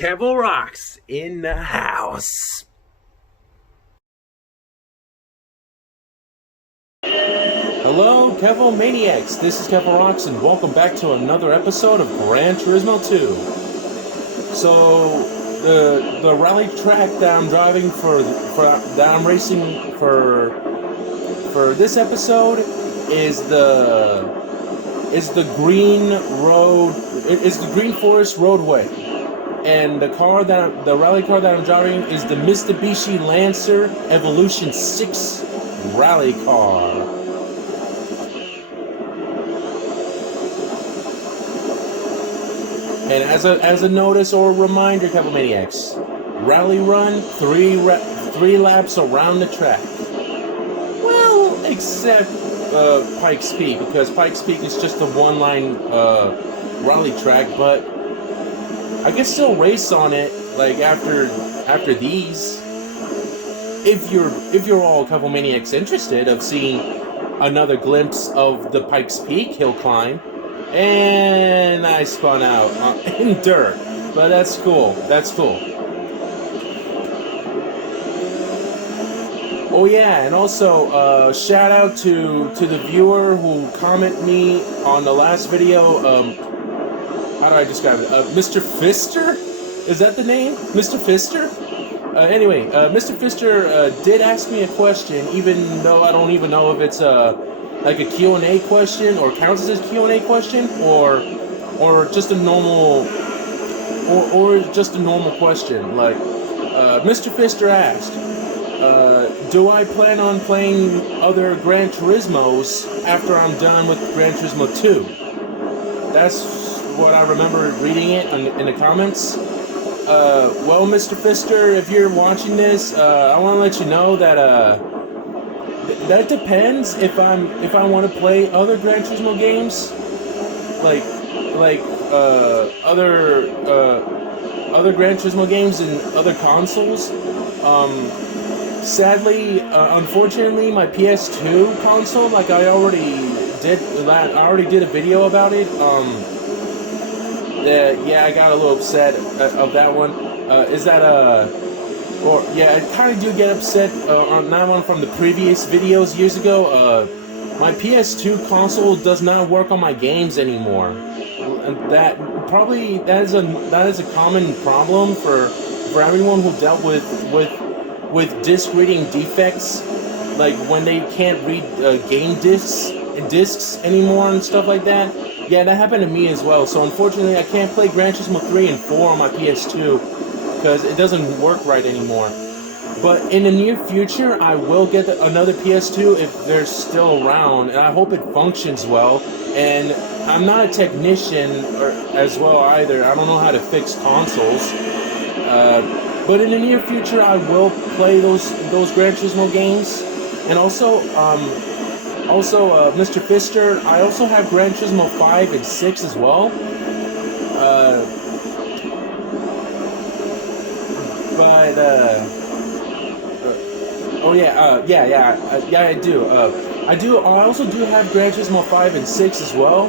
Kev.32 in the house. Hello, Kev-O-Maniacs. This is Kev.32 and welcome back to another episode of Gran Turismo 2. So, the rally track that I'm driving that I'm racing for this episode is the Green Road. It's the Green Forest Roadway, and the rally car that I'm driving is the Mitsubishi Lancer Evolution 6 rally car. And as a notice or a reminder, Kev-O-Maniacs, rally run 3 laps around the track. Well, except Pikes Peak, because Pikes Peak is just a one-line rally track, but I can still race on it like after these. If you're all Kev-O-Maniacs interested of seeing another glimpse of the Pikes Peak hill climb. And I spun out in dirt, but that's cool. Oh yeah, and also shout out to the viewer who commented me on the last video. How do I describe it? Mr. Fister? Is that the name? Mr. Fister? Anyway, Mr. Fister did ask me a question, even though I don't even know if it's like a Q&A question, or counts as a Q&A question, or just a normal, or just a normal question. Like, Mr. Fister asked, do I plan on playing other Gran Turismos after I'm done with Gran Turismo 2? That's what I remember reading it in the comments. Well, Mr. Fister, if you're watching this, I want to let you know that, that depends if I want to play other Gran Turismo games, like other Gran Turismo games and other consoles. Sadly, unfortunately, my PS2 console, like I already did a video about it. Yeah, I got a little upset of that one. I kind of do get upset on that one from the previous videos years ago. My PS2 console does not work on my games anymore. And that is a common problem for everyone who dealt with disc reading defects, like when they can't read game discs anymore and stuff like that. Yeah, that happened to me as well. So unfortunately, I can't play Gran Turismo 3 and 4 on my PS2 because it doesn't work right anymore. But in the near future, I will get another PS2 if they're still around, and I hope it functions well. And I'm not a technician as well either. I don't know how to fix consoles. But in the near future, I will play those Gran Turismo games. And also, Mr. Fister, I also have Gran Turismo 5 and 6 as well. I do. I also do have Gran Turismo 5 and 6 as well.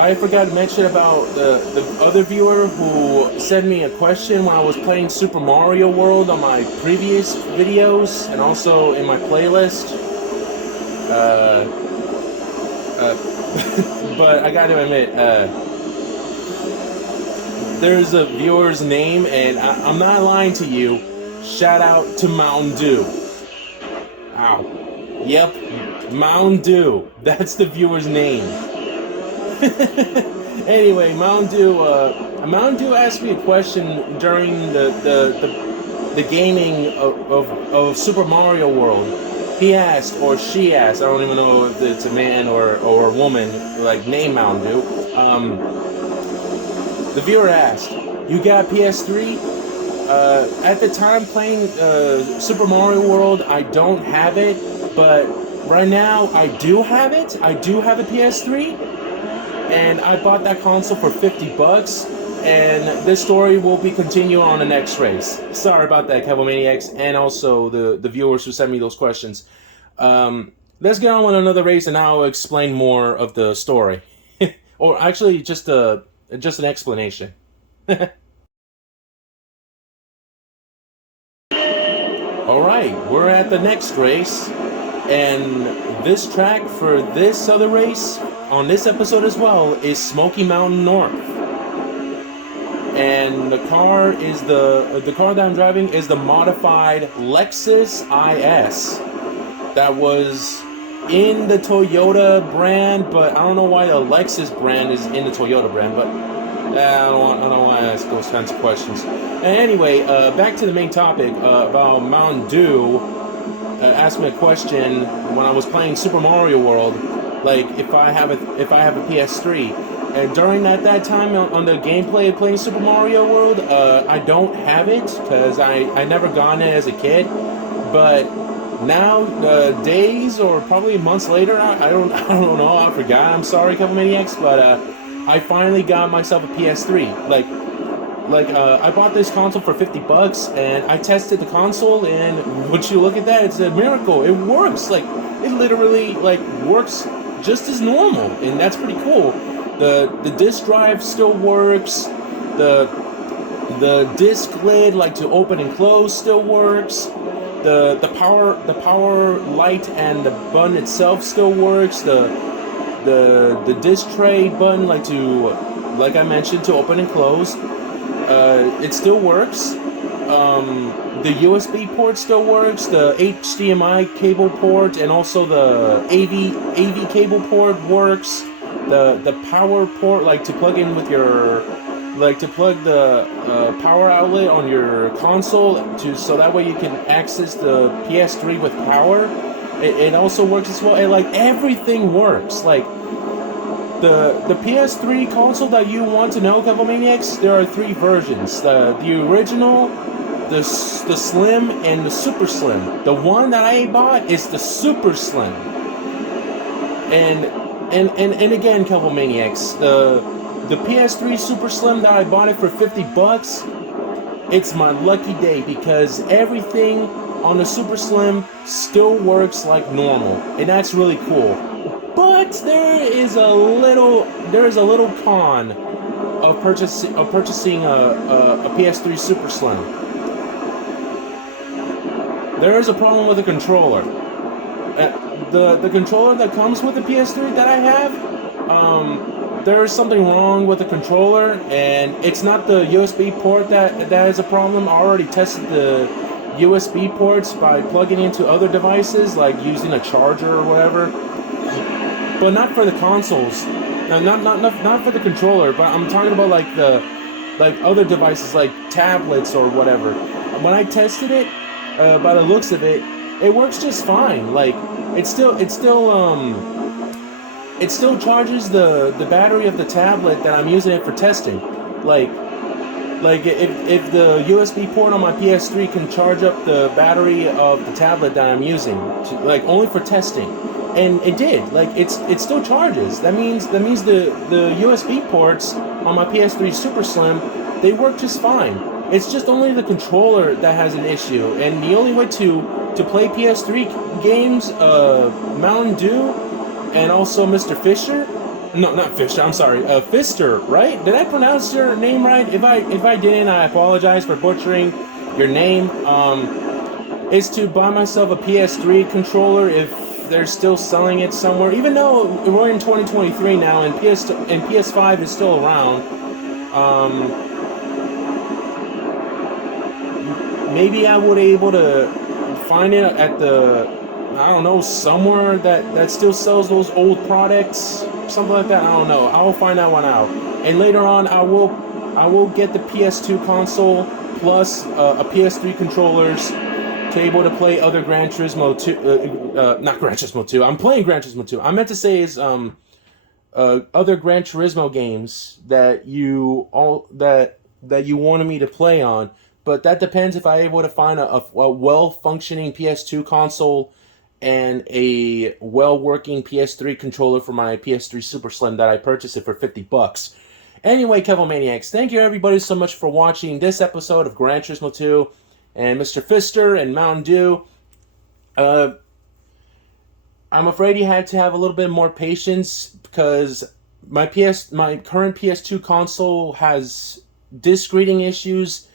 I forgot to mention about the other viewer who sent me a question when I was playing Super Mario World on my previous videos and also in my playlist. But I gotta admit, there's a viewer's name, and I'm not lying to you. Shout out to Mountain Dew. Ow. Yep, Mountain Dew. That's the viewer's name. Anyway, Mountain Dew asked me a question during the gaming of Super Mario World. He asked, or she asked, I don't even know if it's a man or a woman, like, named Mountain Dew. The viewer asked, you got PS3? At the time playing Super Mario World, I don't have it, but right now I do have it. I do have a PS3, and I bought that console for $50, and this story will be continued on the next race. Sorry about that, Kev-O-Maniacs, and also the viewers who sent me those questions. Let's get on with another race, and I'll explain more of the story. or actually just an explanation. All right, we're at the next race, and this track for this other race on this episode as well is Smoky Mountain North. And the car that I'm driving is the modified Lexus IS that was in the Toyota brand, but I don't know why the Lexus brand is in the Toyota brand, but I don't want to ask those kinds of questions. And anyway, back to the main topic about Mountain Dew. Asked me a question when I was playing Super Mario World, like if I have a PS3. And during that time on the gameplay of playing Super Mario World, I don't have it because I never got it as a kid. But now, days or probably months later, I don't know. I forgot. I'm sorry, Couple Maniacs, but I finally got myself a PS3. I bought this console for $50, and I tested the console, and would you look at that? It's a miracle. It works. Like, it literally works just as normal, and that's pretty cool. The disc drive still works. The disc lid, to open and close, still works. The power light and the button itself still works. The disc tray button, like I mentioned, to open and close, it still works. The USB port still works. The HDMI cable port and also the AV cable port works. The power port, to plug in with your, to plug the power outlet on your console so that way you can access the PS3 with power. It also works as well. And everything works. The PS3 console that you want to know, Couple Maniacs, there are 3 versions. The original, the Slim, and the Super Slim. The one that I bought is the Super Slim. And again, Couple Maniacs, the PS3 Super Slim that I bought it for $50, it's my lucky day because everything on the Super Slim still works like normal, and that's really cool. But there is a little con of purchasing a PS3 Super Slim. There is a problem with the controller. The controller that comes with the PS3 that I have, there is something wrong with the controller, and it's not the USB port that is a problem. I already tested the USB ports by plugging into other devices, like using a charger or whatever, but not for the consoles. No, not for the controller, but I'm talking about other devices like tablets or whatever. When I tested it, by the looks of it, it works just fine. It still charges the battery of the tablet that I'm using it for testing. If the USB port on my PS3 can charge up the battery of the tablet that I'm using, only for testing, and it did. It still charges. That means the USB ports on my PS3 Super Slim, they work just fine. It's just only the controller that has an issue, and the only way to play PS3 games, Mountain Dew, and also Mr. Fisher. No, not Fisher. I'm sorry, Fister. Right? Did I pronounce your name right? If I didn't, I apologize for butchering your name. Is to buy myself a PS3 controller if they're still selling it somewhere. Even though we're in 2023 now, and PS5 is still around. Maybe I would be able to find it at somewhere that still sells those old products, something like that. I don't know. I will find that one out, and later on I will get the PS2 console plus a PS3 controllers to be able to play other Gran Turismo 2. Not Gran Turismo 2. I'm playing Gran Turismo 2. I meant to say is other Gran Turismo games that you wanted me to play on. But that depends if I'm able to find a well-functioning PS2 console and a well-working PS3 controller for my PS3 Super Slim that I purchased it for $50. Anyway, Couple Maniacs, thank you everybody so much for watching this episode of Gran Turismo 2 and Mr. Fister and Mountain Dew. I'm afraid you had to have a little bit more patience because my current PS2 console has disc reading issues.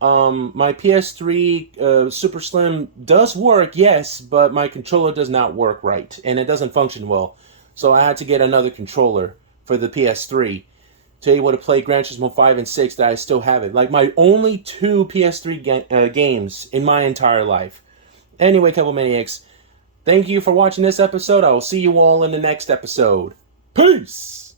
My PS3 Super Slim does work, yes, but my controller does not work right, and it doesn't function well. So I had to get another controller for the PS3 to be able to play Gran Turismo 5 and 6 that I still have it. Like my only two PS3 games in my entire life. Anyway, Couple Maniacs, thank you for watching this episode. I will see you all in the next episode. Peace!